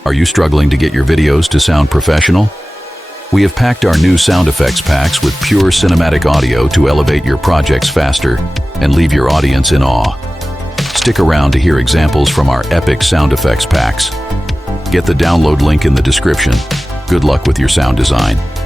Are you struggling to get your videos to sound professional? We have packed our new sound effects packs with pure cinematic audio to elevate your projects faster and leave your audience in awe. Stick around to hear examples from our epic sound effects packs. Get the download link in the description. Good luck with your sound design.